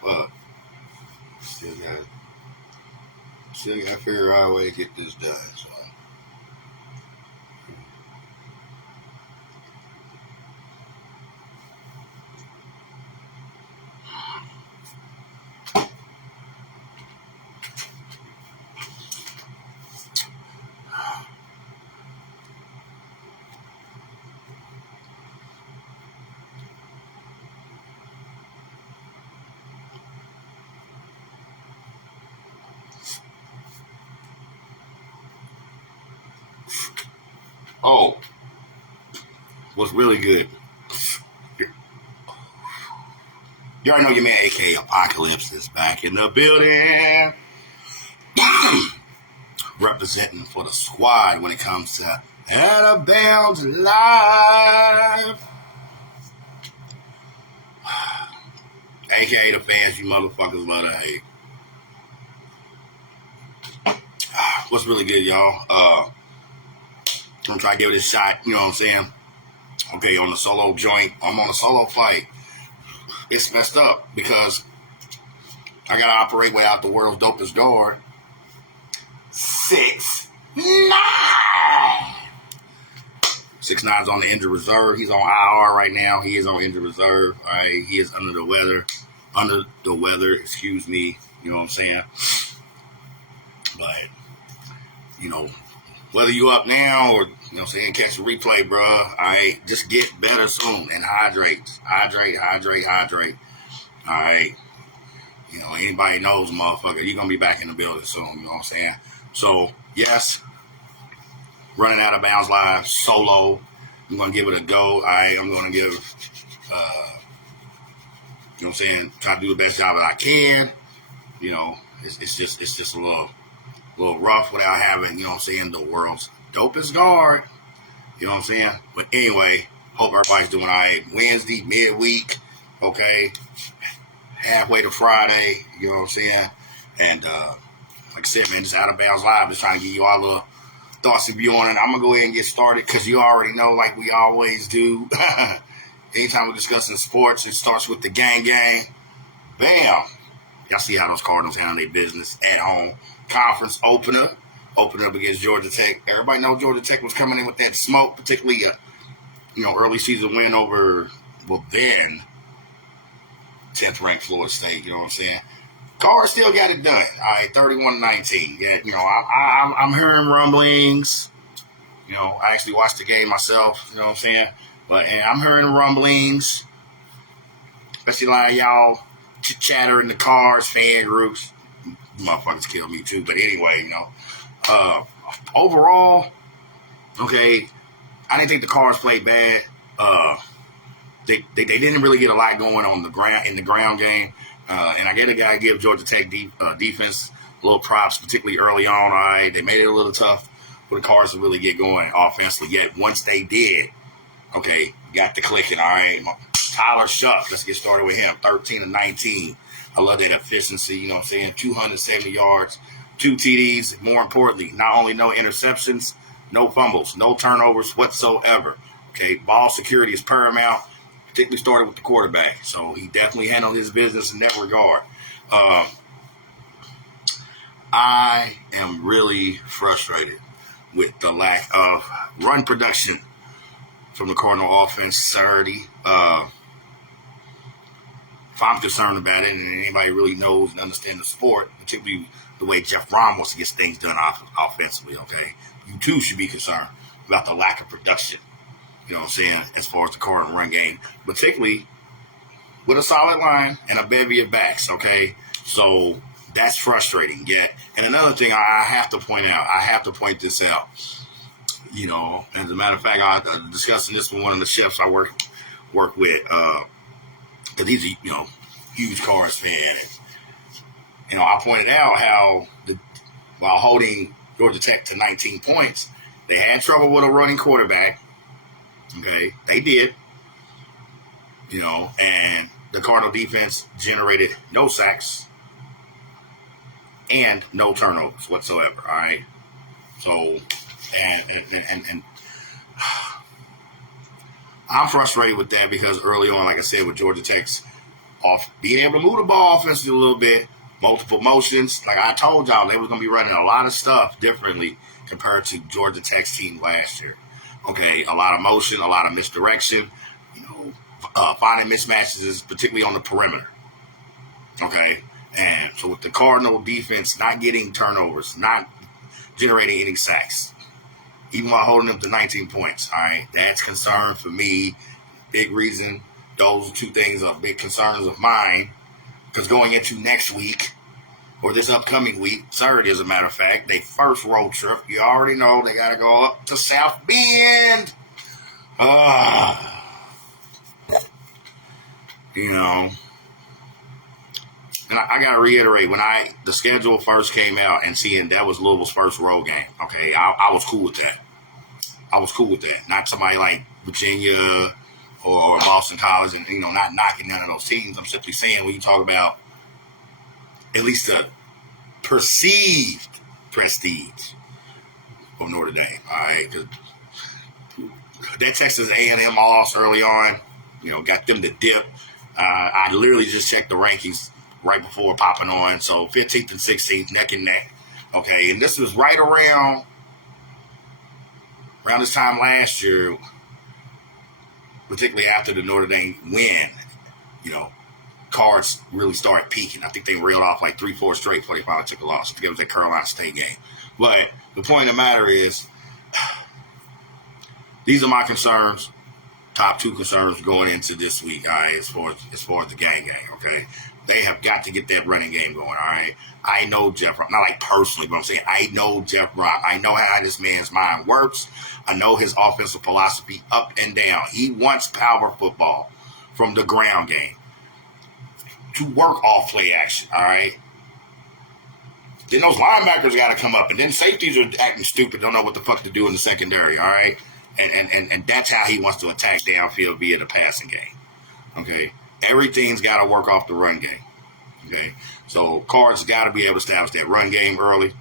Fuck. Still got to figure out a way to get this done. So. Oh, what's really good? You already know your man, aka Apocalypse, is back in the building, representing for the squad when it comes to Out of Bounds Live. AKA the fans, you motherfuckers love to hate. What's really good, y'all? I'm gonna try to give it a shot, you know what I'm saying? Okay, on the solo joint, I'm on a solo fight. It's messed up because I gotta operate without the world's dopest guard. 6ix9ine. 6ix9ine's on the injured reserve. He's on IR right now. He is on injured reserve. All right, he is under the weather. Excuse me. You know what I'm saying? But whether you up now or catch a replay, bro. All right, just get better soon and hydrate. All right. Anybody knows, motherfucker, you're gonna be back in the building soon. You know what I'm saying? So yes, running Out of Bounds Live solo. I'm gonna give it a go. All right, I'm gonna give. Try to do the best job that I can. It's just a little rough without having, the world's dopest guard. You know what I'm saying? But anyway, hope everybody's doing all right. Wednesday, midweek, okay? Halfway to Friday, you know what I'm saying? And like I said, man, just Out of Bounds Live, just trying to give you all the thoughts and view on it. I'm going to go ahead and get started because you already know, like we always do, anytime we're discussing sports, it starts with the gang. Bam! Y'all see how those Cardinals handle their business at home. Conference opener up against Georgia Tech. Everybody knows Georgia Tech was coming in with that smoke, particularly early season win over then 10th ranked Florida State. You know what I'm saying? Cards still got it done. All right, 31-19. Yeah, I'm hearing rumblings. I actually watched the game myself. You know what I'm saying? But I'm hearing rumblings, especially like y'all chatter in the Cards fan groups. Motherfuckers kill me too. But anyway, overall, okay, I didn't think the Cards played bad. They didn't really get a lot going on the ground in the ground game, and I gotta give Georgia Tech defense a little props, particularly early on. All right, they made it a little tough for the Cards to really get going offensively. Yet once they did, okay, got the clicking. All right, Tyler Shough, let's get started with him. 13-19. I love that efficiency. You know what I'm saying? 270 yards, 2 TDs. More importantly, not only no interceptions, no fumbles, no turnovers whatsoever. Okay, ball security is paramount. Particularly started with the quarterback, so he definitely handled his business in that regard. I am really frustrated with the lack of run production from the Cardinal offense Saturday. If I'm concerned about it, and anybody really knows and understands the sport, particularly the way Jeff Brom wants to get things done offensively, okay, you too should be concerned about the lack of production. You know what I'm saying, as far as the Cardinal run game, particularly with a solid line and a bevy of backs, okay? So that's frustrating, yeah. And another thing I have to point this out, as a matter of fact, I was discussing this with one of the chefs I work with, because he's a, huge Cards fan. And, I pointed out how while holding Georgia Tech to 19 points, they had trouble with a running quarterback. Okay, they did. And the Cardinal defense generated no sacks and no turnovers whatsoever. All right. So, and I'm frustrated with that because early on, like I said, with Georgia Tech's off being able to move the ball offensively a little bit, multiple motions. Like I told y'all, they was gonna be running a lot of stuff differently compared to Georgia Tech's team last year. Okay, a lot of motion, a lot of misdirection, you know, finding mismatches, particularly on the perimeter. Okay, and so with the Cardinal defense not getting turnovers, not generating any sacks, even while holding them to 19 points. All right, that's concern for me. Big reason. Those two things are big concerns of mine. Because going into next week, or this upcoming week, Saturday as a matter of fact, they first road trip. You already know they got to go up to South Bend. You know. And I got to reiterate, when the schedule first came out and seeing that was Louisville's first road game, okay, I was cool with that. I was cool with that. Not somebody like Virginia or Boston College, and, you know, not knocking none of those teams. I'm simply saying when you talk about at least the perceived prestige of Notre Dame, all right? That Texas A&M loss early on, you know, got them to dip. I literally just checked the rankings right before popping on. So 15th and 16th, neck and neck. Okay, and this was right around this time last year, particularly after the Notre Dame win, you know, cards really started peaking. I think they reeled off like 3-4 straight before they finally took a loss. I think it was that Carolina State game. But the point of the matter is, these are my concerns. Top two concerns going into this week, all right, as far as the gang, okay? They have got to get that running game going, all right? I know Jeff Brock, not like personally, but I'm saying I know Jeff Brock. I know how this man's mind works. I know his offensive philosophy up and down. He wants power football from the ground game to work off play action, all right? Then those linebackers got to come up, and then safeties are acting stupid, don't know what the fuck to do in the secondary, all right? And that's how he wants to attack downfield via the passing game. Okay? Everything's got to work off the run game. Okay? So Cards got to be able to establish that run game early.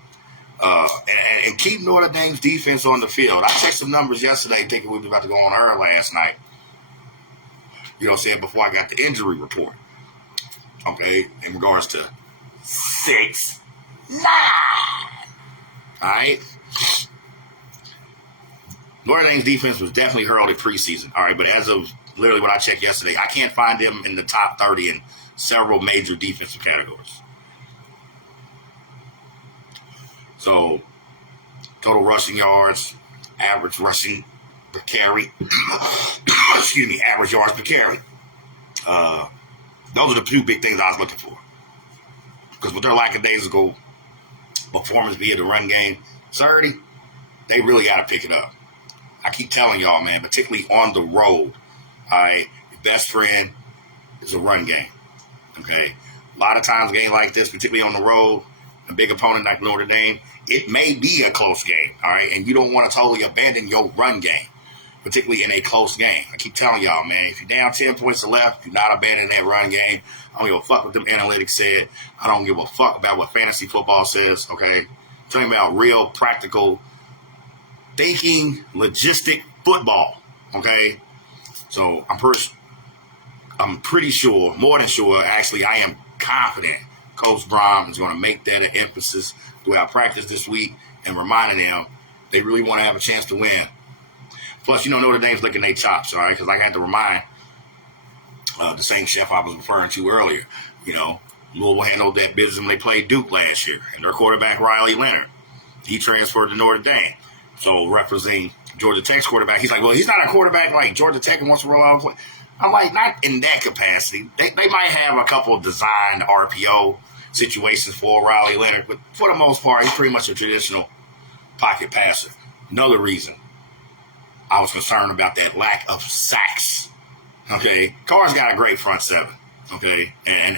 And keep Notre Dame's defense on the field. I checked some numbers yesterday thinking we were about to go on air last night. You know what I'm saying? Before I got the injury report. Okay? In regards to 6-9. All right? Notre Dame's defense was definitely heralded preseason, all right? But as of literally when I checked yesterday, I can't find them in the top 30 in several major defensive categories. So, total rushing yards, average rushing per carry, average yards per carry. Those are the two big things I was looking for. Because with their lackadaisical performance via the run game, Saturday, they really got to pick it up. I keep telling y'all, man, particularly on the road, all right, your best friend is a run game, okay? A lot of times a game like this, particularly on the road, a big opponent like Notre Dame, it may be a close game, all right? And you don't want to totally abandon your run game, particularly in a close game. I keep telling y'all, man, if you're down 10 points to left, you're not abandoning that run game. I don't give a fuck what them analytics said. I don't give a fuck about what fantasy football says, okay? I'm talking about real, practical, thinking, logistic football, okay? So I'm pretty sure, more than sure, actually, I am confident Coach Brown is going to make that an emphasis throughout practice this week and reminding them they really want to have a chance to win. Plus, you know, Notre Dame's licking their chops, all right? Because like I had to remind the same chef I was referring to earlier, you know, Louisville handled that business when they played Duke last year, and their quarterback, Riley Leonard, he transferred to Notre Dame. So representing Georgia Tech's quarterback, he's like, well, he's not a quarterback like Georgia Tech and wants to roll out. I'm like, not in that capacity. They might have a couple of designed RPO situations for Riley Leonard, but for the most part, he's pretty much a traditional pocket passer. Another reason I was concerned about that lack of sacks. Okay, Carr's got a great front seven. Okay, and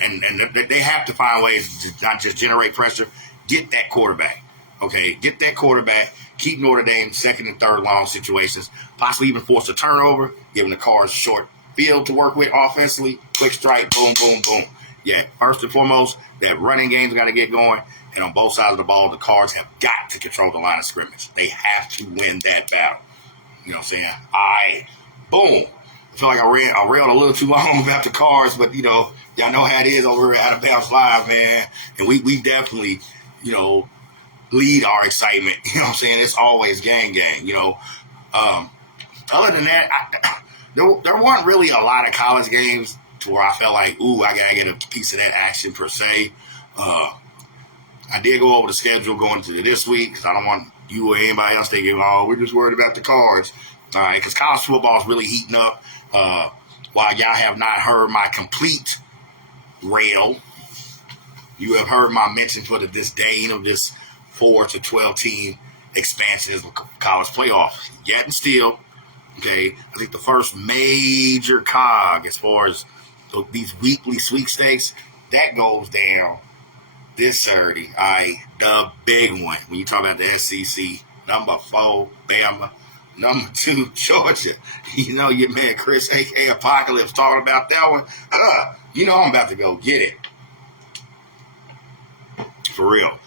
they have to find ways to not just generate pressure, get that quarterback. Okay, get that quarterback. Keep Notre Dame second and third long situations, possibly even force a turnover, giving the Cards short field to work with offensively, quick strike, boom, boom, boom. Yeah, first and foremost, that running game's got to get going, and on both sides of the ball, the Cards have got to control the line of scrimmage. They have to win that battle. You know what I'm saying? All right, boom. feel like I railed a little too long about the Cards, but y'all know how it is over at Out of Bounds Live, man. And we definitely, lead our excitement. You know what I'm saying? It's always gang. Other than that, there weren't really a lot of college games to where I felt like, ooh, I gotta get a piece of that action per se. I did go over the schedule going into this week because I don't want you or anybody else thinking, oh, we're just worried about the Cards. All right, because college football is really heating up. While y'all have not heard my complete rail, you have heard my mention for the disdain of this 4 to 12 team expansion of college playoff. Yet and still, okay, I think the first major cog as far as these weekly sweepstakes, that goes down this Saturday. All right, the big one. When you talk about the SEC, number 4, Bama. Number 2, Georgia. Your man Chris, a.k.a. Apocalypse, talking about that one. I'm about to go get it. For real.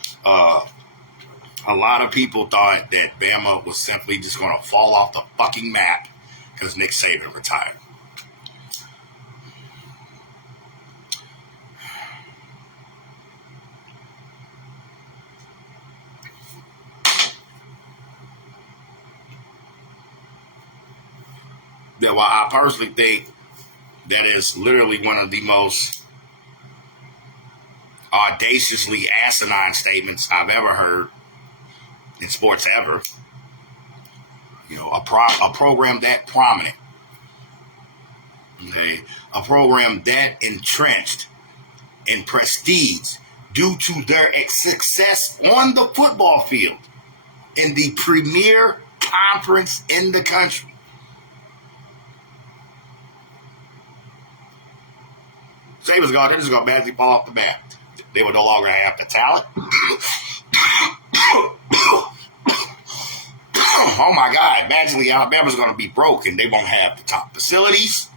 A lot of people thought that Bama was simply just going to fall off the fucking map because Nick Saban retired. That while I personally think that is literally one of the most audaciously asinine statements I've ever heard in sports ever. A program that prominent, okay, a program that entrenched in prestige due to their success on the football field in the premier conference in the country. Saban's gone. They're just going to badly fall off the map. They would no longer have the talent. Oh my God! Magically, Alabama's going to be broke, and they won't have the top facilities.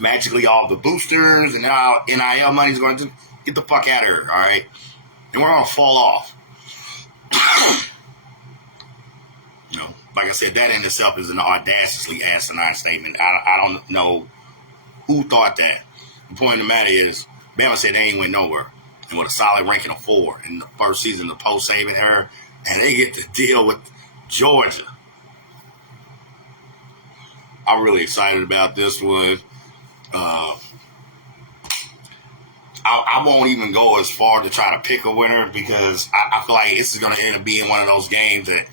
Magically, all the boosters and now NIL money is going to get the fuck out of here. All right, and we're going to fall off. Like I said, that in itself is an audaciously asinine statement. I don't know who thought that. The point of the matter is, Bama said they ain't went nowhere. And with a solid ranking of 4 in the first season of the post-Saban era, and they get to deal with Georgia. I'm really excited about this one. I won't even go as far to try to pick a winner because I feel like this is going to end up being one of those games that,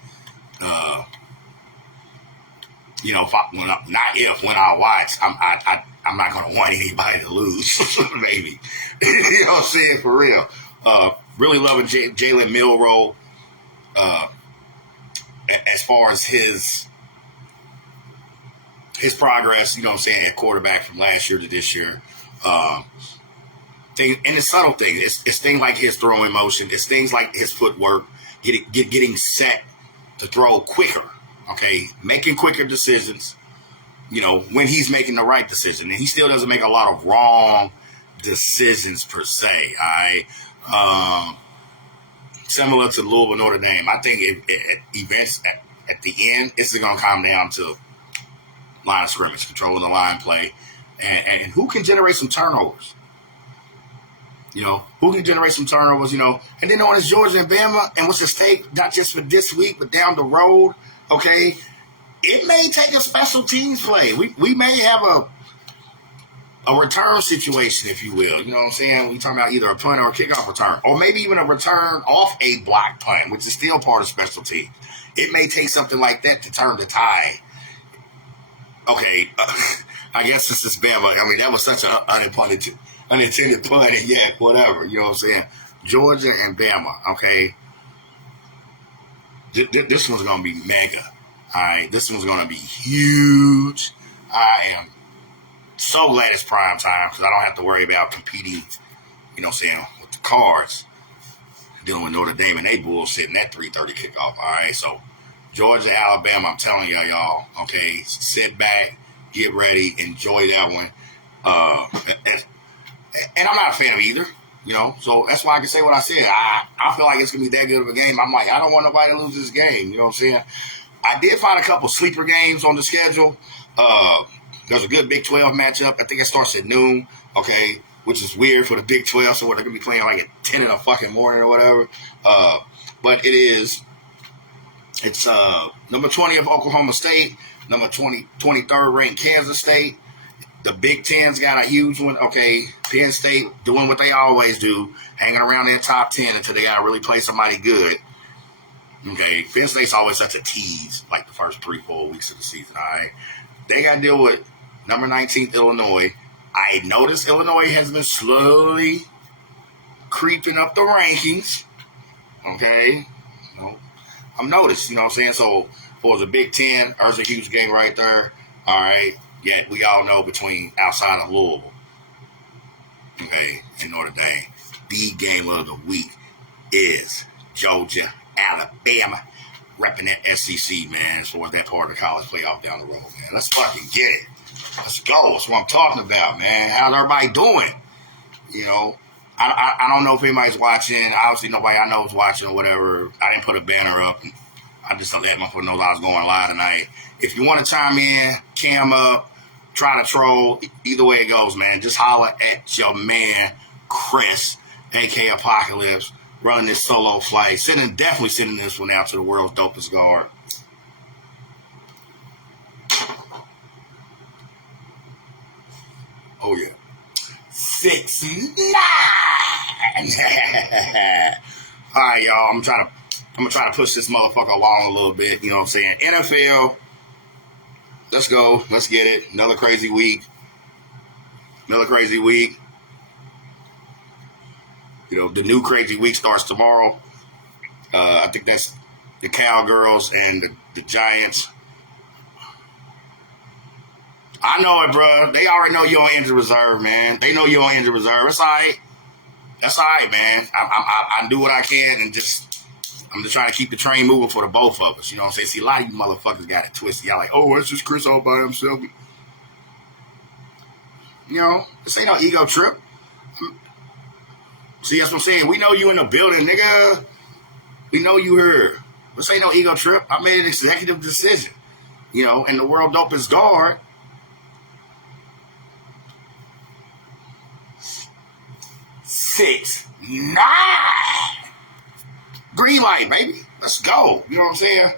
when I watch, I'm not going to want anybody to lose, maybe. You know what I'm saying? For real. Really loving Jalen Milroe as far as his progress, at quarterback from last year to this year. And it's subtle things. It's things like his throwing motion. It's things like his footwork, getting set to throw quicker, okay? Making quicker decisions. When he's making the right decision. And he still doesn't make a lot of wrong decisions per se, all right? Similar to Louisville, Notre Dame. I think events at the end, this is going to come down to line of scrimmage, controlling the line play, and who can generate some turnovers. Who can generate some turnovers, and then on it's Georgia and Bama, and what's at stake, not just for this week, but down the road, okay? It may take a special teams play. We may have a return situation, if you will. You know what I'm saying? We're talking about either a punt or a kickoff return, or maybe even a return off a block punt, which is still part of special teams. It may take something like that to turn the tide. Okay, I guess this is Bama. I mean, that was such an unintended pun, and yeah, whatever. You know what I'm saying? Georgia and Bama, okay? This one's going to be mega. All right, this one's going to be huge. I am so glad it's prime time because I don't have to worry about competing, with the Cards, dealing with Notre Dame and they bullshit in that 3:30 kickoff. All right, so Georgia, Alabama, I'm telling y'all, okay, sit back, get ready, enjoy that one. And I'm not a fan of either, so that's why I can say what I said. I feel like it's going to be that good of a game. I'm like, I don't want nobody to lose this game, you know what I'm saying? I did find a couple sleeper games on the schedule. There's a good Big 12 matchup. I think it starts at noon, okay, which is weird for the Big 12, so they're going to be playing like at 10 in the fucking morning or whatever. But it's number 20 of Oklahoma State, number 23rd ranked Kansas State. The Big Ten's got a huge one. Okay, Penn State doing what they always do, hanging around that top 10 until they got to really play somebody good. Okay, Penn State's always such a tease, like the first 3-4 weeks of the season, all right? They got to deal with number 19th Illinois. I noticed Illinois has been slowly creeping up the rankings, okay? You know, I'm noticed, you know what I'm saying? So, for the Big Ten, there's a huge game right there, all right? Yet, we all know between outside of Louisville, okay, and Notre Dame, the game of the week is Georgia, Alabama, repping that SEC, man, as far as that part of the college playoff down the road, man. Let's fucking get it. Let's go. That's what I'm talking about, man. How's everybody doing? You know, I don't know if anybody's watching. Obviously, nobody I know is watching or whatever. I didn't put a banner up. I just let my people know I was going live tonight. If you want to chime in, cam up, try to troll, either way it goes, man, just holler at your man, Chris, a.k.a. Apocalypse, running this solo flight. Definitely sending this one out to the world's dopest guard. Oh, yeah. 6-9. All right, y'all. I'm gonna try to push this motherfucker along a little bit. You know what I'm saying? NFL. Let's go. Let's get it. Another crazy week. You know, the new crazy week starts tomorrow. I think that's the Cowgirls and the Giants. I know it, bro. They already know you're on injured reserve, man. They know you're on injured reserve. It's all right. That's all right, man. I do what I can, and I'm just trying to keep the train moving for the both of us. You know what I'm saying? See, a lot of you motherfuckers got it twisted. Y'all like, oh, it's just Chris all by himself. You know, this ain't no ego trip. See, that's what I'm saying. We know you in the building, nigga. We know you here. This ain't no ego trip. I made an executive decision. You know, and the world dopest guard. 6-9. Green light, baby. Let's go. You know what I'm saying?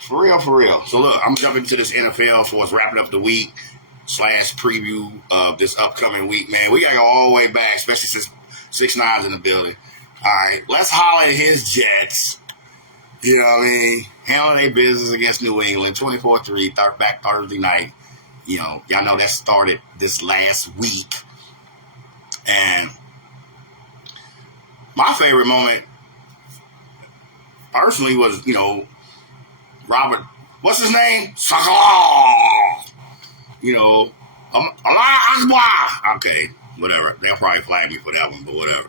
For real. So look, I'm jumping into this NFL for us wrapping up the week / preview of this upcoming week, man. We gotta go all the way back, especially since 6-9's in the building. All right, let's holler at his Jets. You know what I mean? Handling their business against New England, 24-3, back Thursday night. You know, y'all know that started this last week. And my favorite moment, personally, was, you know, Robert, what's his name? You know, okay, whatever. They'll probably flag me for that one, but whatever.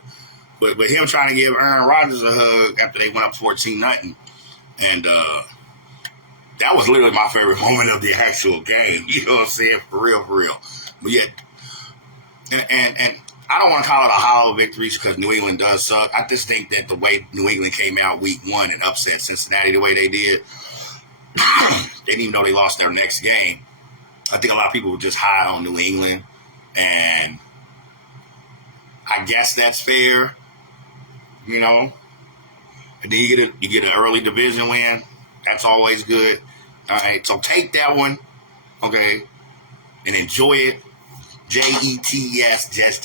But him trying to give Aaron Rodgers a hug after they went up 14-0, and that was literally my favorite moment of the actual game. You know what I'm saying? For real. But yeah, and I don't want to call it a hollow victory because New England does suck. I just think that the way New England came out week 1 and upset Cincinnati the way they did, they didn't even know they lost their next game. I think a lot of people were just high on New England, and I guess that's fair, you know. And then you get an early division win. That's always good. All right, so take that one, okay, and enjoy it. Jets, Jets.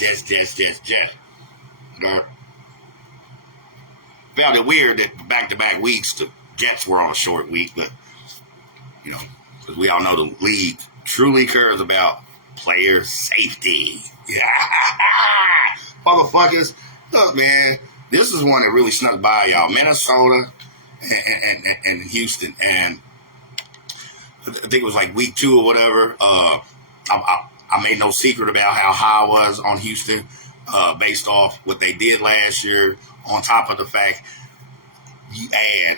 Okay. Found it weird that back-to-back weeks the Jets were on a short week, but, you know, because we all know the league truly cares about player safety. Yeah. Motherfuckers, look, man, this is one that really snuck by y'all. Minnesota and Houston, and I think it was like week 2 or whatever. I made no secret about how high I was on Houston based off what they did last year, on top of the fact you add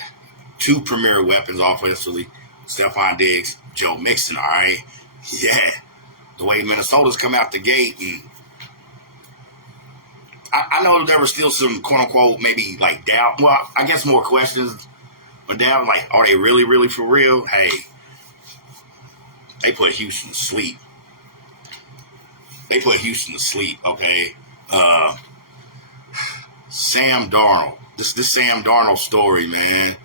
2 premier weapons offensively, Stephon Diggs, Joe Mixon, all right? Yeah. The way Minnesota's come out the gate, and I know there was still some quote-unquote maybe like doubt. Well, I guess more questions, but doubt, like, are they really, really for real? Hey, They put Houston to sleep. Okay. Sam Darnold. This Sam Darnold story, man.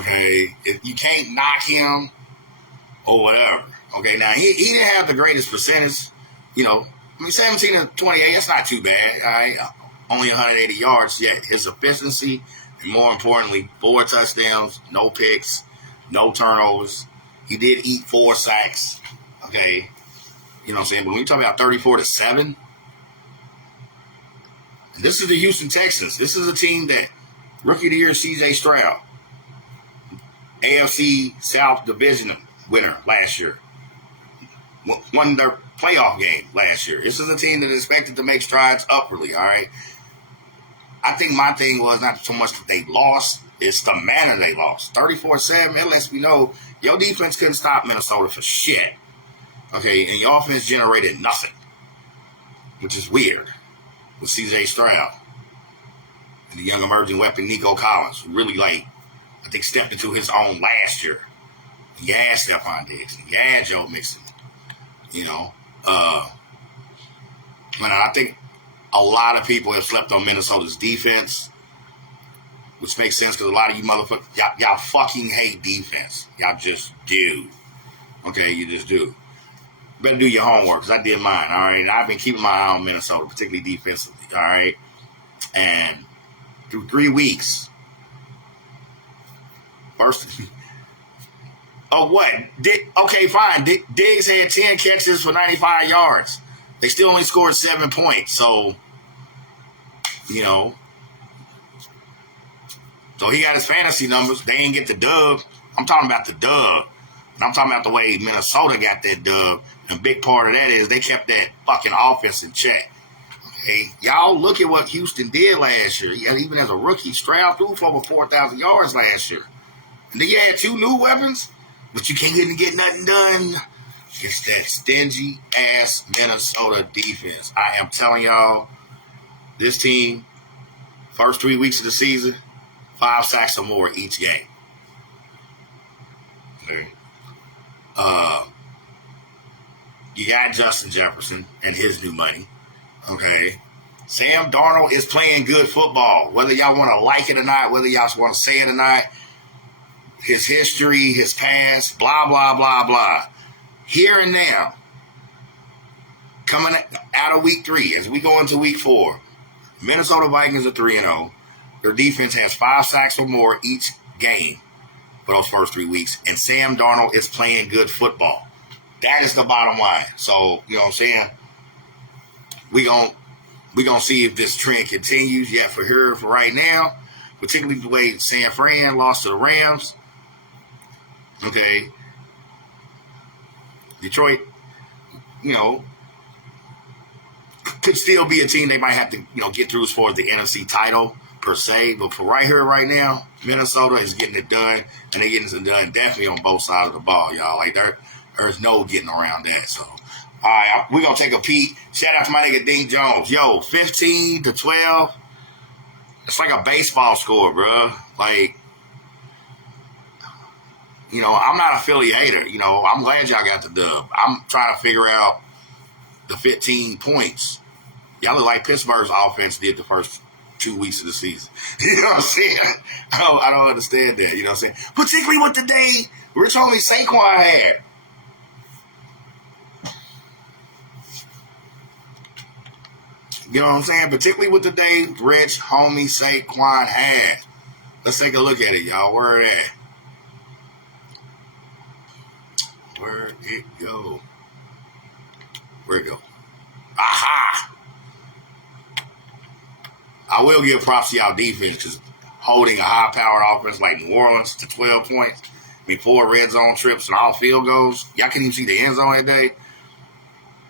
Okay. You can't knock him or whatever. Okay. Now, he didn't have the greatest percentage. 17 to 28, that's not too bad. All right. Only 180 yards. Yet his efficiency, and more importantly, 4 touchdowns, no picks, no turnovers. He did eat 4 sacks. Okay. You know what I'm saying? But when you talk about 34-7, this is the Houston Texans. This is a team that Rookie of the Year C.J. Stroud, AFC South Division winner last year, won their playoff game last year. This is a team that is expected to make strides upwardly, all right? I think my thing was not so much that they lost, it's the manner they lost. 34-7, it lets me know your defense couldn't stop Minnesota for shit. Okay, and your offense generated nothing, which is weird with C.J. Stroud and the young emerging weapon Nico Collins, who really, I think stepped into his own last year. You had Stephon Diggs, you had Joe Mixon, I think a lot of people have slept on Minnesota's defense, which makes sense because a lot of you motherfuckers, y'all fucking hate defense. Y'all just do. Okay, you just do. Better do your homework, because I did mine, all right? And I've been keeping my eye on Minnesota, particularly defensively, all right? And through 3 weeks, okay, fine. Diggs had 10 catches for 95 yards. They still only scored 7 points, so, So he got his fantasy numbers. They didn't get the dub. I'm talking about the dub. And I'm talking about the way Minnesota got that dub. And a big part of that is they kept that fucking offense in check. Okay? Y'all look at what Houston did last year. Even as a rookie, Stroud threw for over 4,000 yards last year. And then you had 2 new weapons, but you can't get nothing done. It's that stingy-ass Minnesota defense. I am telling y'all, this team, first 3 weeks of the season, 5 sacks or more each game. Okay. You got Justin Jefferson and his new money. Okay. Sam Darnold is playing good football. Whether y'all want to like it or not, whether y'all want to say it or not, his history, his past, blah, blah, blah, blah. Here and now, coming out of week 3, as we go into week 4, Minnesota Vikings are 3-0. Their defense has 5 sacks or more each game for those first 3 weeks, and Sam Darnold is playing good football. That is the bottom line. So, you know what I'm saying? We gonna see if this trend continues. Yet for right now, particularly the way San Fran lost to the Rams. Okay. Detroit, could still be a team they might have to, get through as far as the NFC title per se. But for right now, Minnesota is getting it done, and they're getting it done definitely on both sides of the ball, y'all. There's no getting around that. So, all right, we're going to take a peek. Shout out to my nigga Dink Jones. Yo, 15-12. It's like a baseball score, bro. I'm not a Philly hater. I'm glad y'all got the dub. I'm trying to figure out the 15 points. Y'all look like Pittsburgh's offense did the first 2 weeks of the season. You know what I'm saying? I don't understand that. You know what I'm saying? Particularly with the day Rich homie Saquon had. You know what I'm saying? Particularly with the day Rich homie Saquon had. Let's take a look at it, y'all. Where it at? Where'd it go? Where'd it go? Aha! I will give props to y'all defense because holding a high-powered offense like New Orleans to 12 points, 4 red zone trips and all field goals. Y'all can't even see the end zone that day.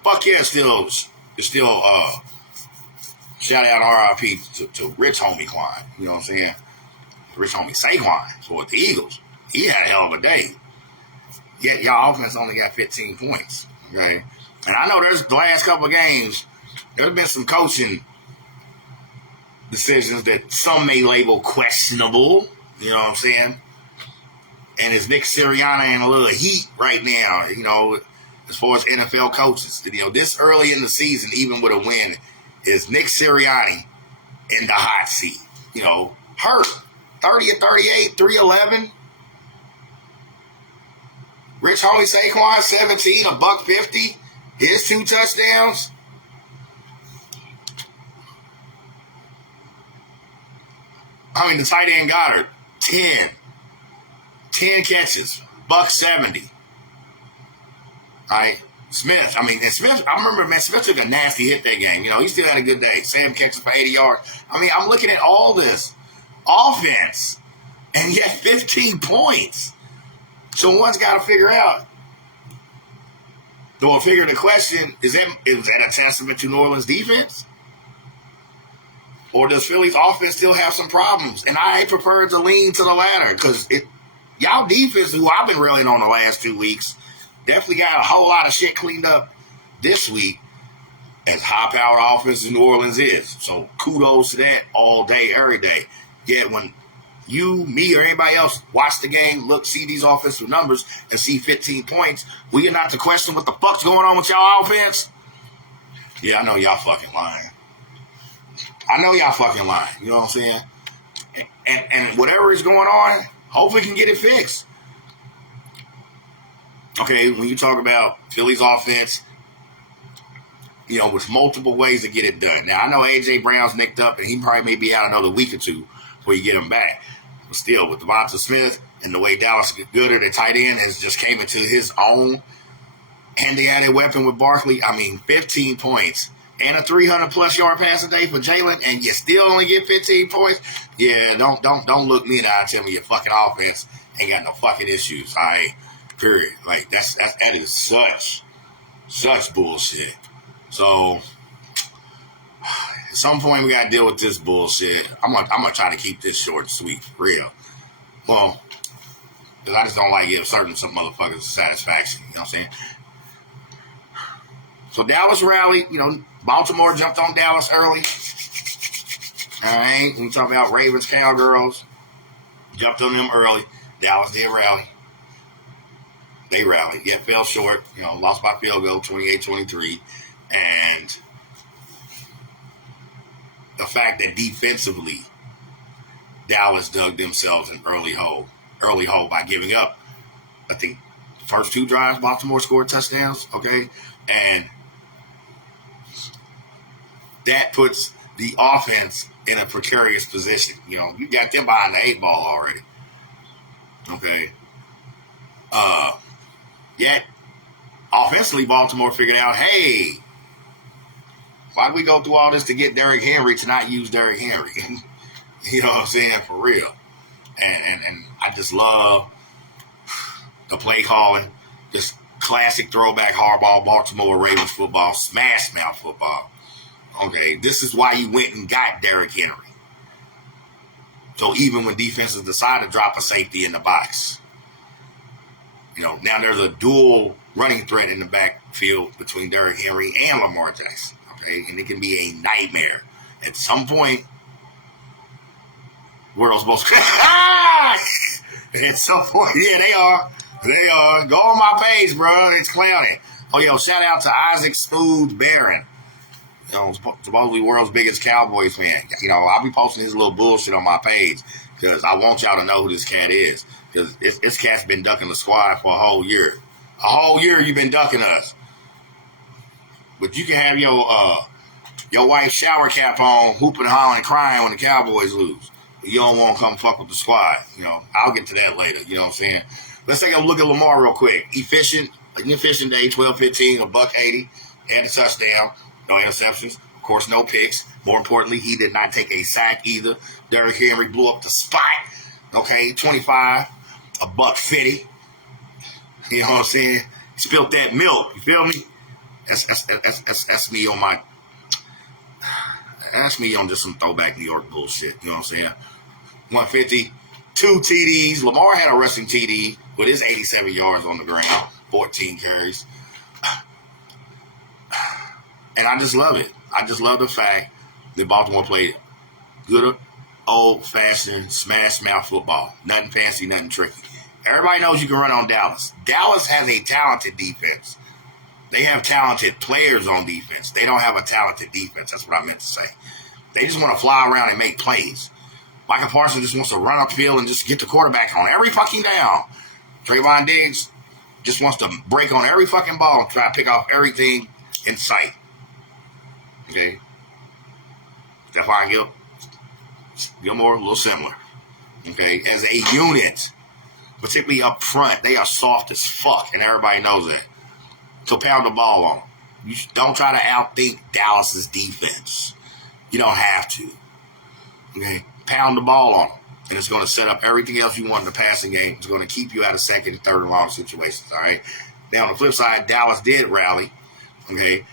Fuck yeah, it's still shout out RIP to Rich homie Quan. You know what I'm saying? Rich homie Saquon for the Eagles. He had a hell of a day. Yet y'all offense only got 15 points. Okay? And I know there's the last couple of games, there's been some coaching decisions that some may label questionable. You know what I'm saying? And is Nick Sirianni in a little heat right now, as far as NFL coaches. This early in the season, even with a win, is Nick Sirianni in the hot seat. Hurt. 30 or 38, 311. Rich Homie Saquon, 17, $150. His 2 touchdowns. The tight end Goddard, 10. 10 catches, $170. All right. Smith, I remember, man, Smith took a nasty hit that game. He still had a good day. 7 catches for 80 yards. I'm looking at all this offense, and yet 15 points. So one's got to figure out. The question, is that a testament to New Orleans defense? Or does Philly's offense still have some problems? And I prefer to lean to the latter because y'all defense, who I've been railing on the last 2 weeks, definitely got a whole lot of shit cleaned up this week as high-powered offense as New Orleans is. So kudos to that all day, every day. Yet when you, me, or anybody else watch the game, see these offensive numbers, and see 15 points, we are not to question what the fuck's going on with y'all offense. Yeah, I know y'all fucking lying. You know what I'm saying? And whatever is going on, hopefully we can get it fixed. Okay, when you talk about Philly's offense, with multiple ways to get it done. Now, I know A.J. Brown's nicked up, and he probably may be out another week or two before you get him back. But still, with Devonta Smith and the way Dallas Goedert, the tight end, has just came into his own, and they had a weapon with Barkley. 15 points and a 300-plus yard pass a day for Jalen, and you still only get 15 points? Yeah, don't look me in the eye and tell me your fucking offense ain't got no fucking issues, all right? Period. That is such bullshit. So at some point we gotta deal with this bullshit. I'm gonna try to keep this short and sweet, for real. Well, because I just don't like giving some motherfuckers satisfaction. You know what I'm saying? So Dallas rallied. Baltimore jumped on Dallas early. All right, when we talk about Ravens, Cowgirls, jumped on them early. Dallas did rally. They rallied, yet fell short. Lost by field goal, 28-23. And the fact that defensively, Dallas dug themselves an early hole by giving up, I think, the first 2 drives, Baltimore scored touchdowns, okay? And that puts the offense in a precarious position. You got them behind the 8 ball already, okay? Yet, offensively, Baltimore figured out, hey, why do we go through all this to get Derrick Henry to not use Derrick Henry? You know what I'm saying? For real. And I just love the play calling, this classic throwback hardball Baltimore Ravens football, smash mouth football. Okay, this is why you went and got Derrick Henry. So even when defenses decide to drop a safety in the box, now there's a dual running threat in the backfield between Derrick Henry and Lamar Jackson. Okay, and it can be a nightmare. At some point, world's most at some point, yeah, they are. Go on my page, bro. It's clowning. Oh, shout out to Isaac Smooth Barron. Supposedly world's biggest Cowboys fan. I'll be posting his little bullshit on my page because I want y'all to know who this cat is. Because this cat's been ducking the squad for a whole year. A whole year you've been ducking us. But you can have your wife's shower cap on, hooping, hollering, crying when the Cowboys lose. You don't want to come fuck with the squad. I'll get to that later. You know what I'm saying? Let's take a look at Lamar real quick. Efficient day, 12-15, $180. Had a touchdown. No interceptions. Of course, no picks. More importantly, he did not take a sack either. Derrick Henry blew up the spot. Okay, 25, $150. You know what I'm saying? Spilt that milk. You feel me? That's me on my. That's me on just some throwback New York bullshit. You know what I'm saying? 150, 2 TDs. Lamar had a rushing TD with his 87 yards on the ground, 14 carries. And I just love it. I just love the fact that Baltimore played good, old-fashioned, smash-mouth football. Nothing fancy, nothing tricky. Everybody knows you can run on Dallas. Dallas has a talented defense. They have talented players on defense. They don't have a talented defense. That's what I meant to say. They just want to fly around and make plays. Micah Parsons just wants to run upfield and just get the quarterback on every fucking down. Trayvon Diggs just wants to break on every fucking ball and try to pick off everything in sight. Okay? Stephon Gilmore, a little similar. Okay? As a unit, particularly up front, they are soft as fuck, and everybody knows it. So pound the ball on them. You don't try to outthink Dallas's defense. You don't have to. Okay? Pound the ball on them. And it's going to set up everything else you want in the passing game. It's going to keep you out of second and third and long situations. All right? Now, on the flip side, Dallas did rally. Okay?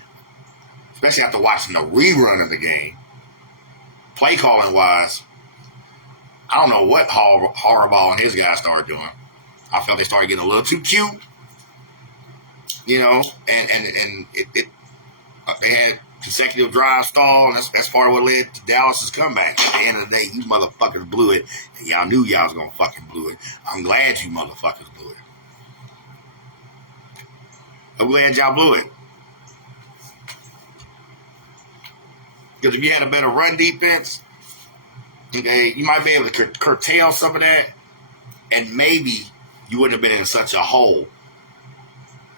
Especially after watching the rerun of the game. Play calling wise, I don't know what Harbaugh and his guys started doing. I felt they started getting a little too cute. You know, and they had consecutive drive stall, and that's part of what led to Dallas's comeback. At the end of the day, you motherfuckers blew it, and y'all knew y'all was gonna fucking blew it. I'm glad you motherfuckers blew it. I'm glad y'all blew it. Because if you had a better run defense, okay, you might be able to curtail some of that, and maybe you wouldn't have been in such a hole.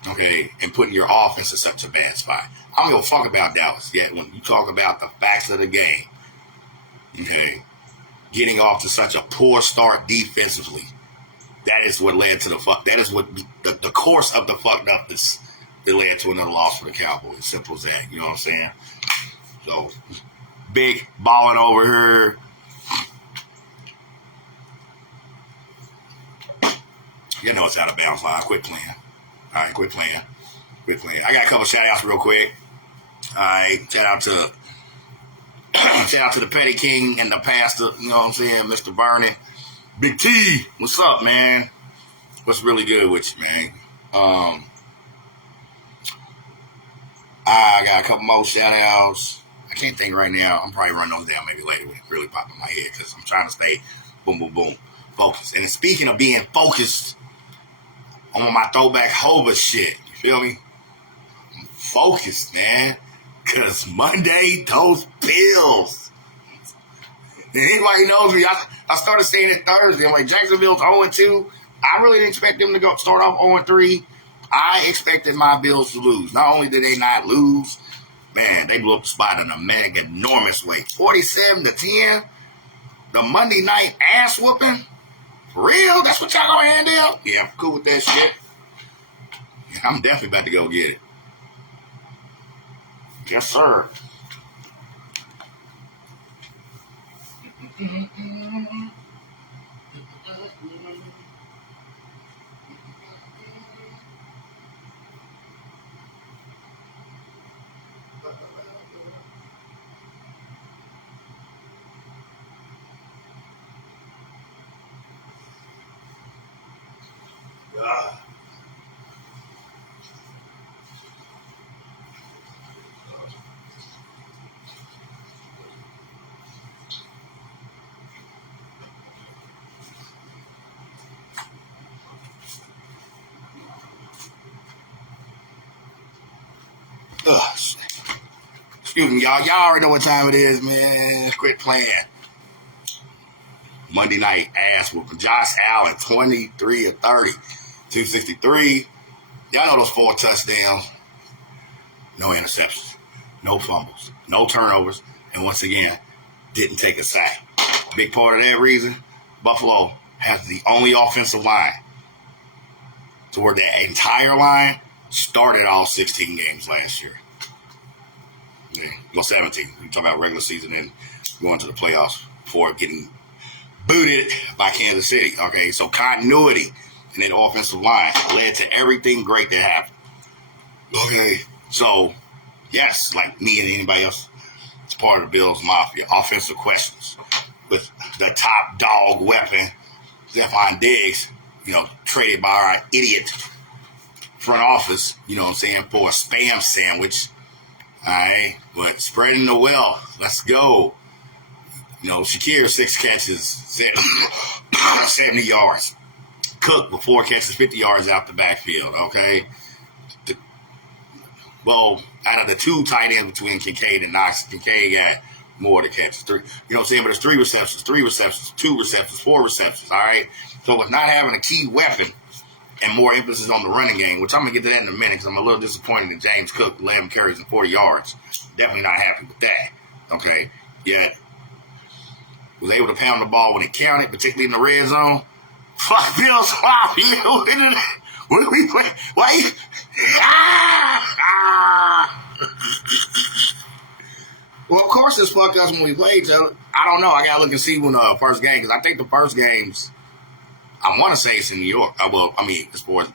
Okay, and putting your offense in such a bad spot. I don't give a fuck about Dallas yet. When you talk about the facts of the game, okay, getting off to such a poor start defensively, that is what led to the fuck. That is what the course of the fucked upness that led to another loss for the Cowboys. Simple as that. You know what I'm saying? So, big balling over here. You know it's out of bounds line. Quit playing. All right, quit playing. I got a couple shout outs real quick. All right, shout out to the Petty King and the pastor, you know what I'm saying, Mr. Vernon. Big T, what's up, man? What's really good with you, man? I got a couple more shout outs. I can't think right now. I'm probably running those down maybe later when it really pop in my head because I'm trying to stay boom, boom, boom, focused. And speaking of being focused, on my throwback Hova shit. You feel me? I'm focused, man. Because Monday, those Bills. And anybody knows me, I started saying it Thursday. I'm like, Jacksonville's 0-2. I really didn't expect them to start off 0-3. I expected my Bills to lose. Not only did they not lose, man, they blew up the spot in a mega enormous way. 47-10. The Monday night ass whooping. For real? That's what y'all gonna handle? Yeah, I'm cool with that shit. Yeah, I'm definitely about to go get it. Yes, sir. Excuse me, y'all. Y'all already know what time it is, man. Quit playing. Monday night ass whooping. Josh Allen, 23 of 30, 263. Y'all know those 4 touchdowns. No interceptions, no fumbles, no turnovers, and once again, didn't take a sack. Big part of that reason, Buffalo has the only offensive line to where that entire line started all 16 games last year. Okay. Well, 17. We talk about regular season and going to the playoffs before getting booted by Kansas City. Okay, so continuity in that offensive line led to everything great that happened. Okay, so yes, like me and anybody else, it's part of the Bills Mafia. Offensive questions with the top dog weapon, Stephon Diggs, you know, traded by our idiot front office, you know what I'm saying, for a spam sandwich. All right, but spreading the wealth. Let's go. You know, Shakir, 6 catches, 70 yards. Cook with 4 catches, 50 yards out the backfield, okay? Well, out of the 2 tight ends between Kincaid and Knox, Kincaid got more to catch. 3, you know what I'm saying? But it's 3 receptions, 2 receptions, 4 receptions, all right? So with not having a key weapon and more emphasis on the running game, which I'm going to get to that in a minute because I'm a little disappointed in James Cook, 11 carries and 40 yards. Definitely not happy with that, okay? Yet, was able to pound the ball when it counted, particularly in the red zone. Fuck Bills, wow, what are we playing? Why? Well, of course it's fucked us when we play each other. I don't know. I got to look and see when the first game, because I think the first games, I want to say it's in New York. As far as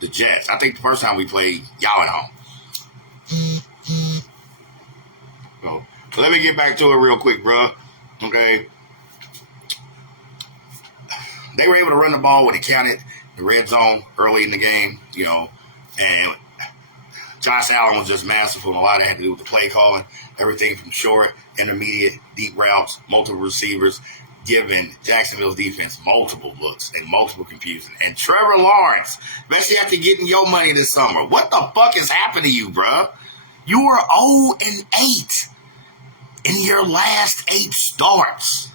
the Jets, I think the first time we played, y'all at home. So let me get back to it real quick, bro. Okay. They were able to run the ball when it counted, the red zone early in the game, you know, and Josh Allen was just masterful, and a lot of that had to do with the play calling, everything from short, intermediate, deep routes, multiple receivers, giving Jacksonville's defense multiple looks and multiple confusion. And Trevor Lawrence, especially after getting your money this summer, what the fuck has happened to you, bro? You were 0-8 in your last 8 starts.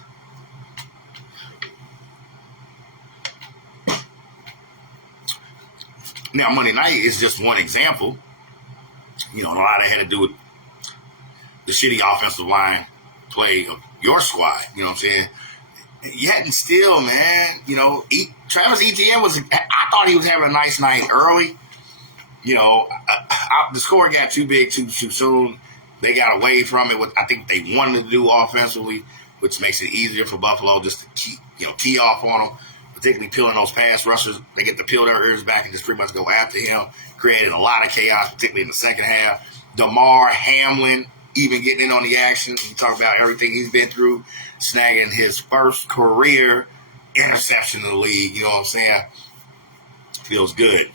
Now, Monday night is just one example. You know, a lot of that had to do with the shitty offensive line play of your squad. You know what I'm saying? Yet and still, man, you know, Travis Etienne I thought he was having a nice night early. You know, the score got too big too soon. They got away from it, what I think they wanted to do offensively, which makes it easier for Buffalo just to tee off on them. Particularly peeling those pass rushers. They get to peel their ears back and just pretty much go after him. Created a lot of chaos, particularly in the second half. Damar Hamlin even getting in on the action. We talk about everything he's been through, snagging his first career interception in the league. You know what I'm saying? Feels good.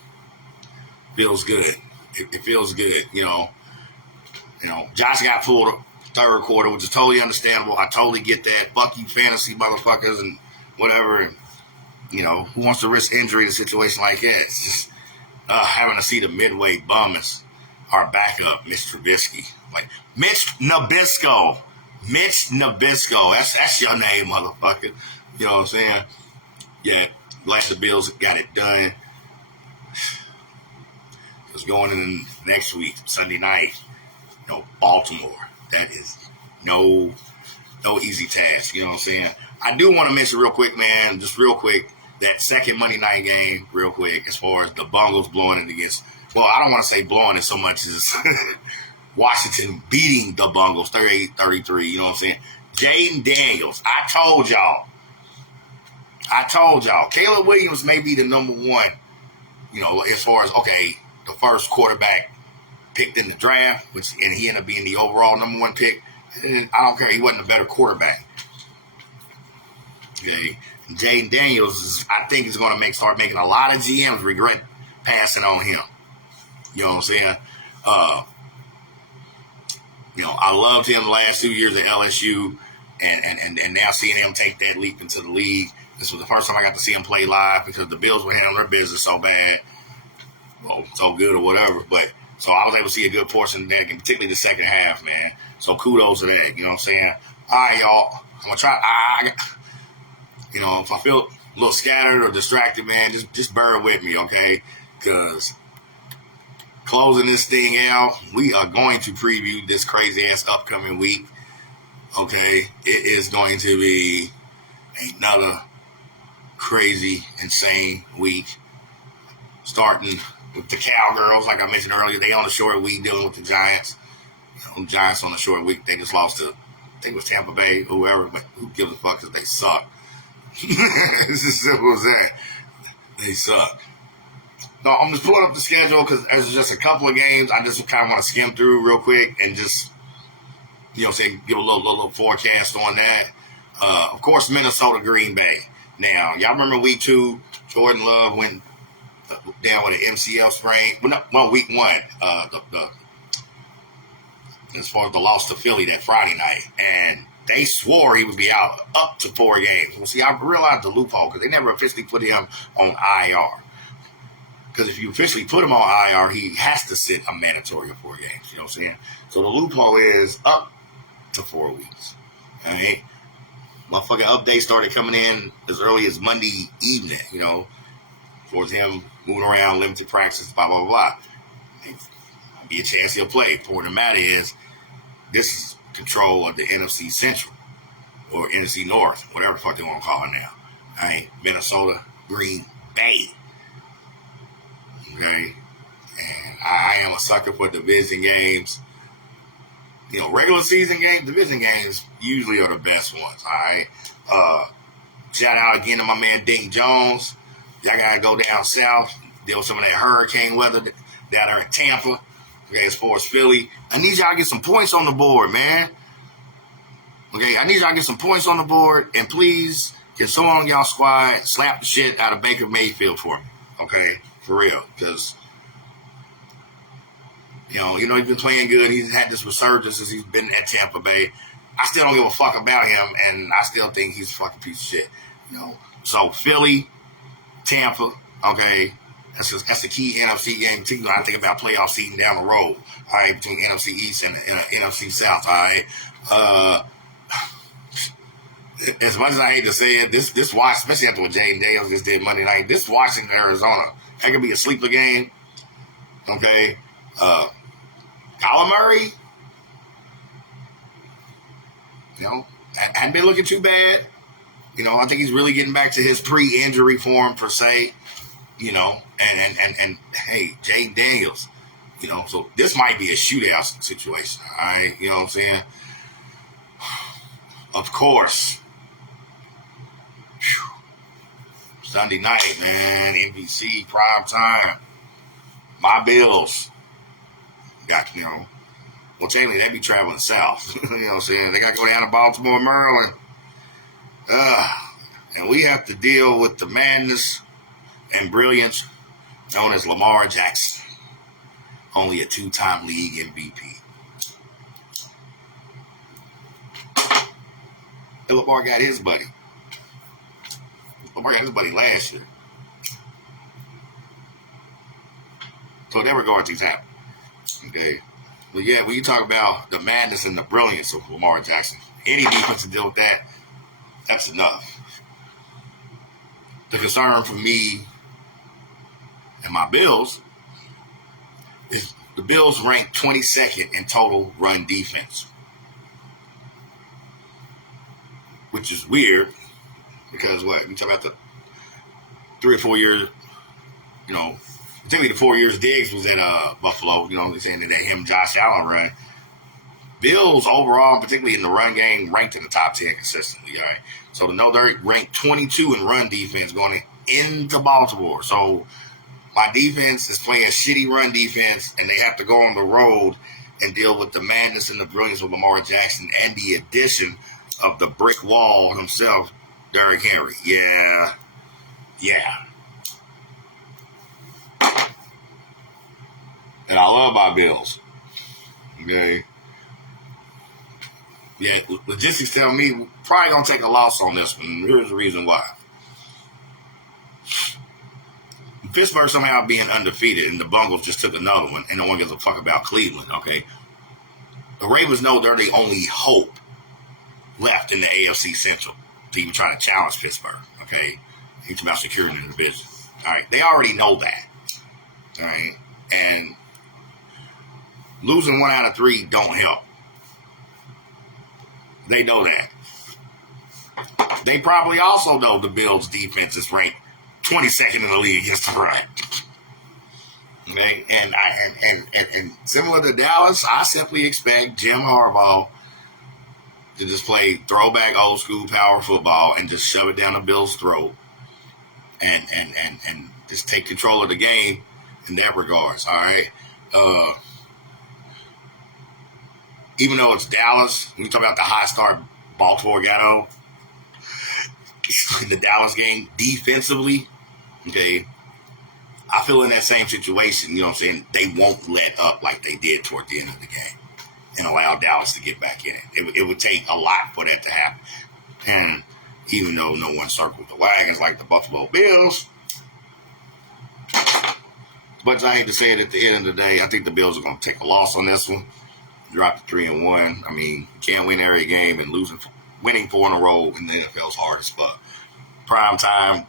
Feels good. It feels good, you know. Josh got pulled third quarter, which is totally understandable. I totally get that. Fuck you fantasy motherfuckers and whatever. And, you know, who wants to risk injury in a situation like that? It's just having to see the midway bum as our backup, Mitch Trubisky. Like, Mitch Nabisco. That's your name, motherfucker. You know what I'm saying? Yeah, like the Bills got it done. It's going in next week, Sunday night. You know, Baltimore. That is no easy task. You know what I'm saying? I do want to mention real quick, man, just real quick, that second Monday night game, real quick, as far as the Bungles blowing it against, well, I don't want to say blowing it so much as Washington beating the Bungles 38-33, you know what I'm saying? Jaden Daniels, I told y'all, Caleb Williams may be the number one, you know, as far as, okay, the first quarterback picked in the draft, and he ended up being the overall number one pick. And I don't care, he wasn't a better quarterback. Okay, Jaden Daniels, I think, is going to start making a lot of GMs regret passing on him. You know what I'm saying? You know, I loved him the last 2 years at LSU, and now seeing him take that leap into the league. This was the first time I got to see him play live because the Bills were handling their business so bad, well, so good or whatever. But so I was able to see a good portion of that, and particularly the second half, man. So kudos to that. You know what I'm saying? All right, y'all. I'm gonna try. You know, if I feel a little scattered or distracted, man, just bear with me, okay? Because closing this thing out, we are going to preview this crazy-ass upcoming week, okay? It is going to be another crazy, insane week. Starting with the Cowgirls, like I mentioned earlier, they on a short week dealing with the Giants. You know, Giants on a short week, they just lost to, I think it was Tampa Bay, whoever, but who gives a fuck because they suck. It's as simple as that. They suck. No, I'm just pulling up the schedule because there's just a couple of games I just kind of want to skim through real quick and just, you know, say give a little forecast on that. Of course, Minnesota, Green Bay. Now, y'all remember week 2, Jordan Love went down with an MCL sprain. Well, week 1, as far as the loss to Philly that Friday night, and they swore he would be out up to 4 games. Well, see, I realized the loophole because they never officially put him on IR. Because if you officially put him on IR, he has to sit a mandatory of 4 games. You know what I'm saying? So the loophole is up to 4 weeks. All right? Motherfucking updates started coming in as early as Monday evening, you know, towards him moving around, limited practice, blah, blah, blah. Might be a chance he'll play. The point of the matter is, this is control of the NFC Central or NFC North, whatever the fuck they want to call it now. All right? Minnesota, Green Bay. Okay? And I am a sucker for division games. You know, regular season games, division games usually are the best ones, all right? Shout out again to my man Dink Jones. Y'all got to go down south, deal with some of that hurricane weather down there in Tampa. Okay, as far as Philly, I need y'all to get some points on the board, man. Okay, I need y'all to get some points on the board, and please, get someone on y'all squad slap the shit out of Baker Mayfield for me, okay? For real, because... You know, he's been playing good. He's had this resurgence since he's been at Tampa Bay. I still don't give a fuck about him, and I still think he's a fucking piece of shit. You know, so Philly, Tampa, okay, that's the key NFC game, particularly when I think about playoff seeding down the road. All right, between NFC East and NFC South. All right, as much as I hate to say it, this watch, especially after what Jaden Daniels just did Monday night, this Washington Arizona, that could be a sleeper game. Okay. Kyler Murray, you know, hadn't been looking too bad. You know, I think he's really getting back to his pre-injury form per se. You know, and hey, Jaden Daniels, you know, so this might be a shootout situation. All right, you know what I'm saying? Of course. Whew. Sunday night, man, NBC prime time. My Bills. Got, you know, well, technically they be traveling south. You know what I'm saying? They got to go down to Baltimore, Maryland. And we have to deal with the madness and brilliance known as Lamar Jackson. Only a 2-time league MVP. And Lamar got his buddy. Lamar got his buddy last year. So in that regard, things happen. Okay. But yeah, when you talk about the madness and the brilliance of Lamar Jackson, any defense to deal with that, that's enough. The concern for me and my Bills is the Bills rank 22nd in total run defense. Which is weird because what? You talk about the 3 or 4 years, you know, particularly the 4 years Diggs was in Buffalo, you know, they're saying that him, Josh Allen run. Bills overall, particularly in the run game, ranked in the top 10 consistently, all right? So to know they're ranked 22 in run defense going into Baltimore. So my defense is playing shitty run defense, and they have to go on the road and deal with the madness and the brilliance of Lamar Jackson and the addition of the brick wall himself, Derrick Henry. Yeah. And I love my Bills. Okay. Yeah, logistics tell me we're probably going to take a loss on this one. Here's the reason why. Pittsburgh somehow being undefeated, and the Bungles just took another one, and no one gives a fuck about Cleveland, okay? The Ravens know they're the only hope left in the AFC Central to even try to challenge Pittsburgh, okay? It's about securing the division. All right, they already know that, all right? And losing 1 out of 3 don't help. They know that. They probably also know the Bills' defense is ranked 22nd in the league against the run. Okay, and similar to Dallas, I simply expect Jim Harbaugh to just play throwback old school power football and just shove it down the Bills' throat and just take control of the game in that regards. All right. Even though it's Dallas, when you talk about the high start Baltimore got on in the Dallas game defensively, okay, I feel in that same situation, you know what I'm saying, they won't let up like they did toward the end of the game. and allow Dallas to get back in it. It would take a lot for that to happen. And even though no one circled the wagons like the Buffalo Bills, but I hate to say it, at the end of the day, I think the Bills are going to take a loss on this one. Drop to 3-1. I mean, can't win every game, and winning 4 in a row in the NFL is hard as fuck. Prime time,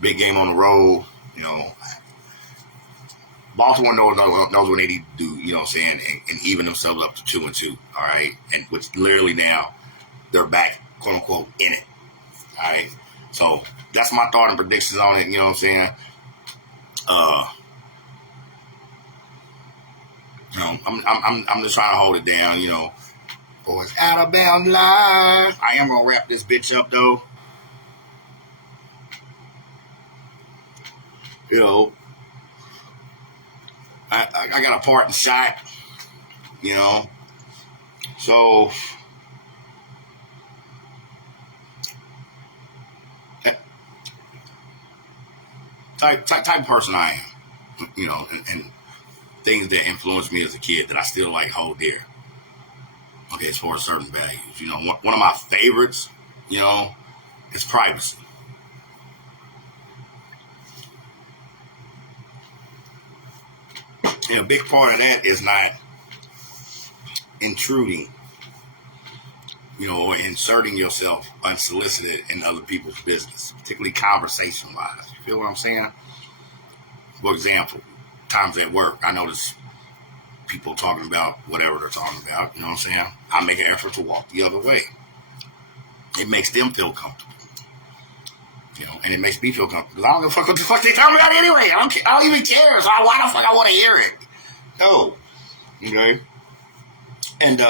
big game on the road. You know, Baltimore knows what they need to do. You know what I'm saying, and even themselves up to 2-2. All right, and which literally now they're back, quote unquote, in it. All right, so that's my thought and predictions on it. You know what I'm saying. You know, I'm just trying to hold it down, you know. Boys, out of bound live. I am gonna wrap this bitch up though. You know, I got a parting shot, you know. So type of person I am, you know, and things that influenced me as a kid that I still like hold dear. Okay, as far as certain values, you know, one of my favorites, you know, is privacy. And a big part of that is not intruding, you know, or inserting yourself unsolicited in other people's business, particularly conversation-wise. You feel what I'm saying? For example, times at work, I notice people talking about whatever they're talking about, you know what I'm saying? I make an effort to walk the other way. It makes them feel comfortable. You know, and it makes me feel comfortable. I don't give a fuck what the fuck they talking about anyway. I don't even care. So why the fuck I want to hear it? No. Okay? And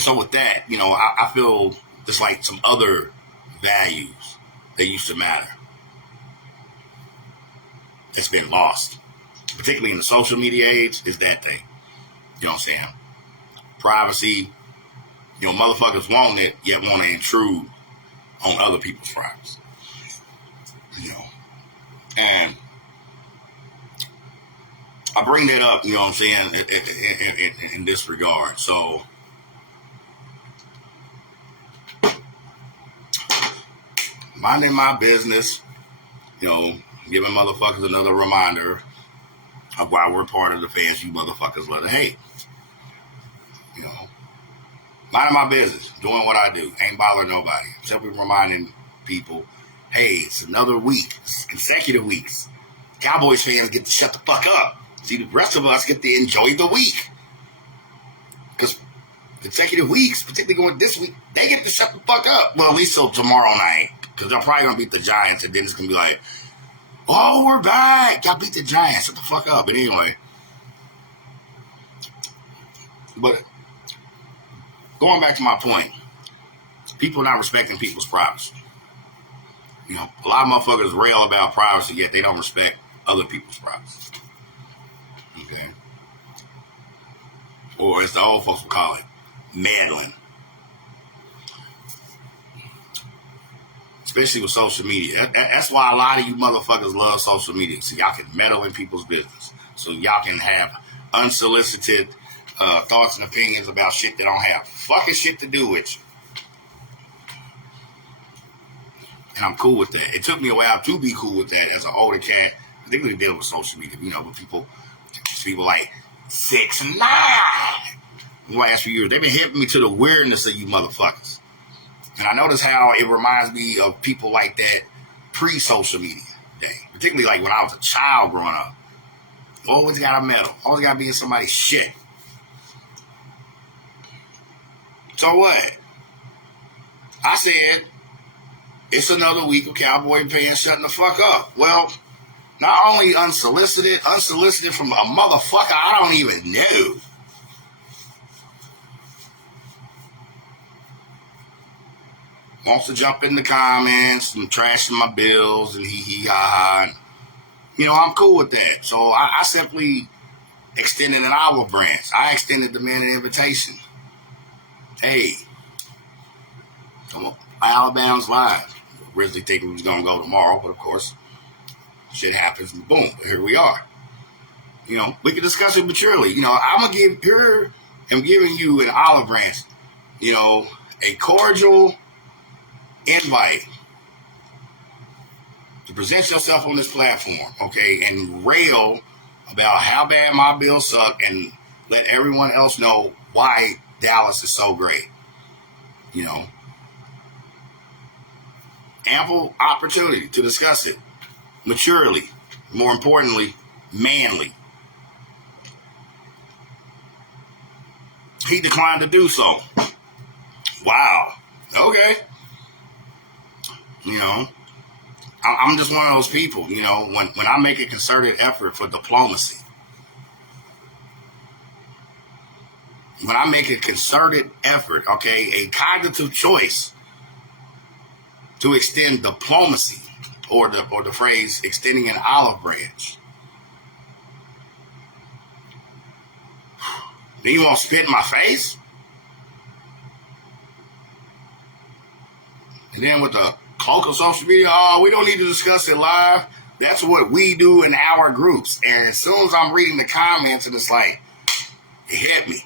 so with that, you know, I feel there's like some other values that used to matter. It's been lost. Particularly in the social media age, is that thing. You know what I'm saying? Privacy. You know, motherfuckers want it, yet want to intrude on other people's privacy. You know. And I bring that up, you know what I'm saying, in this regard. So, minding my business, you know, giving motherfuckers another reminder of why we're part of the fans you motherfuckers love to hate. You know, minding my business, doing what I do, ain't bothering nobody. Simply reminding people, hey, it's another week, it's consecutive weeks. Cowboys fans get to shut the fuck up. See, the rest of us get to enjoy the week. Because consecutive weeks, particularly going this week, they get to shut the fuck up. Well, at least till tomorrow night. Because they're probably going to beat the Giants, and then it's going to be like, oh, we're back. Y'all beat the Giants. Shut the fuck up. But anyway. But going back to my point, people not respecting people's privacy. You know, a lot of motherfuckers rail about privacy, yet they don't respect other people's privacy. Okay? Or as the old folks would call it, meddling. Especially with social media. That's why a lot of you motherfuckers love social media. So y'all can meddle in people's business. So y'all can have unsolicited thoughts and opinions about shit that don't have fucking shit to do with you. And I'm cool with that. It took me a while to be cool with that as an older cat, particularly dealing with social media. You know, with people like 6 9. The last few years, they've been hitting me to the weirdness of you motherfuckers. And I notice how it reminds me of people like that pre-social media day. Particularly like when I was a child growing up. Always got a medal. Always got to be in somebody's shit. So what? I said, it's another week of Cowboy fans shutting the fuck up. Well, not only unsolicited from a motherfucker I don't even know. Wants to jump in the comments and trashing my bills and hee ha ha. You know, I'm cool with that. So I simply extended an olive branch. I extended the man an invitation. Hey, come on, Alabama's live. Originally thinking we was going to go tomorrow, but of course, shit happens and boom, here we are. We can discuss it maturely. I'm giving you an olive branch, a cordial invite to present yourself on this platform, okay, and rail about how bad my Bills suck and let everyone else know why Dallas is so great. Ample opportunity to discuss it maturely, more importantly, manly. He declined to do so. Wow. Okay. I'm just one of those people, when I make a concerted effort for diplomacy, when I make a concerted effort, okay, a cognitive choice to extend diplomacy, or the phrase extending an olive branch, then you want to spit in my face? And then with the cloak of social media, we don't need to discuss it live. That's what we do in our groups. And as soon as I'm reading the comments, and it's like, it hit me.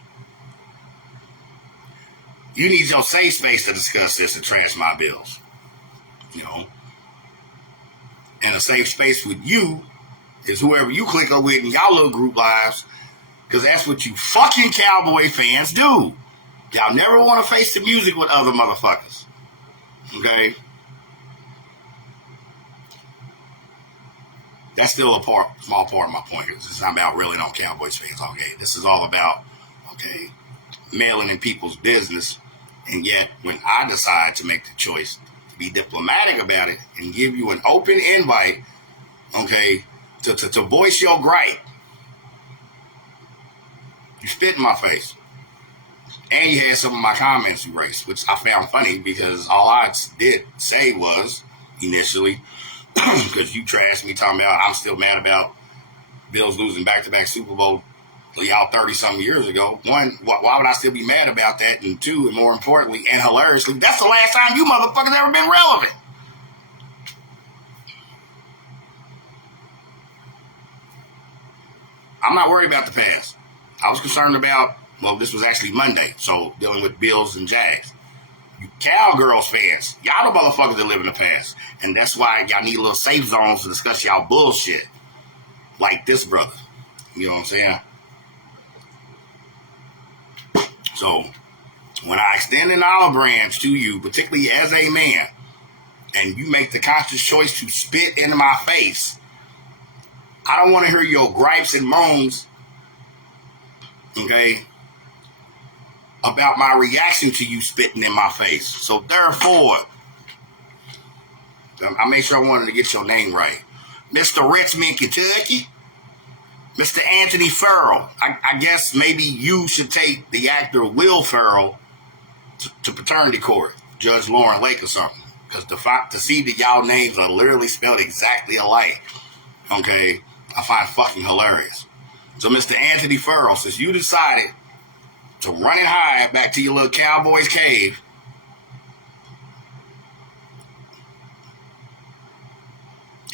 You need your safe space to discuss this and trash my Bills. And a safe space with you is whoever you click up with in y'all little group lives, because that's what you fucking Cowboy fans do. Y'all never want to face the music with other motherfuckers. Okay? That's still a small part of my point. This is not about railing on Cowboys fans all day. This is all about, mailing in people's business. And yet, when I decide to make the choice to be diplomatic about it and give you an open invite, to voice your gripe, you spit in my face. And you had some of my comments erased, which I found funny because all I did say was, initially, because you trashed me talking about I'm still mad about Bills losing back-to-back Super Bowl, y'all 30-something years ago. One, why would I still be mad about that? And two, and more importantly and hilariously, that's the last time you motherfuckers ever been relevant. I'm not worried about the past. I was concerned about, this was actually Monday, so dealing with Bills and Jags. You Cowgirls fans, y'all the motherfuckers that live in the past. And that's why y'all need little safe zones to discuss y'all bullshit. Like this brother. You know what I'm saying? So, when I extend an olive branch to you, particularly as a man, and you make the conscious choice to spit in my face, I don't want to hear your gripes and moans, about my reaction to you spitting in my face. So, therefore, I made sure I wanted to get your name right. Mr. Richmond, Kentucky. Mr. Anthony Farrell. I guess maybe you should take the actor Will Ferrell to paternity court. Judge Lauren Lake or something. Because to see that y'all names are literally spelled exactly alike, I find fucking hilarious. So, Mr. Anthony Farrell, since you decided to run and hide back to your little Cowboys cave,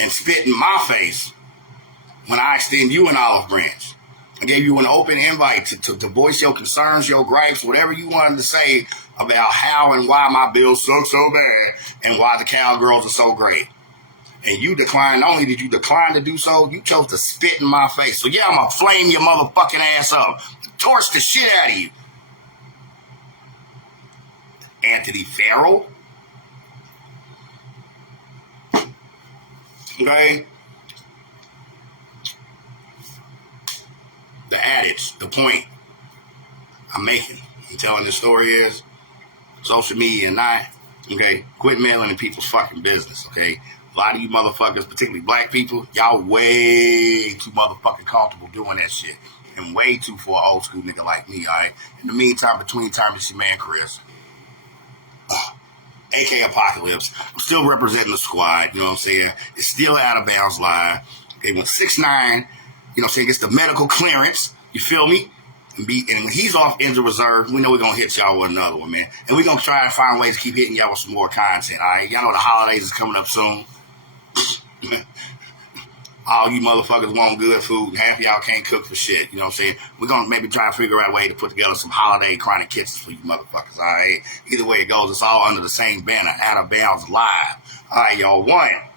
and spit in my face when I extend you an olive branch. I gave you an open invite to voice your concerns, your gripes, whatever you wanted to say about how and why my Bills suck so bad and why the Cowgirls are so great. And you declined. Not only did you decline to do so, you chose to spit in my face. So yeah, I'm going to flame your motherfucking ass up. Torch the shit out of you. Anthony Farrell. Okay? The adage, the point I'm making, I'm telling this story is, social media and not, quit mailing in people's fucking business, A lot of you motherfuckers, particularly black people, y'all way too motherfucking comfortable doing that shit. And way too for an old school nigga like me, alright? In the meantime, between time, it's your man, Chris. AK Apocalypse. I'm still representing the squad, you know what I'm saying? It's still Out of Bounds Live. They went 6'9", gets the medical clearance, you feel me? And when he's off injured reserve, we know we're going to hit y'all with another one, man. And we're going to try and find ways to keep hitting y'all with some more content, all right? Y'all know the holidays is coming up soon. all you motherfuckers want good food, and half y'all can't cook for shit. You know what I'm saying? We're gonna maybe try to figure out a way to put together some holiday chronic kitchens for you motherfuckers. All right. Either way it goes, it's all under the same banner. Out of Bounds Live. All right, y'all. One.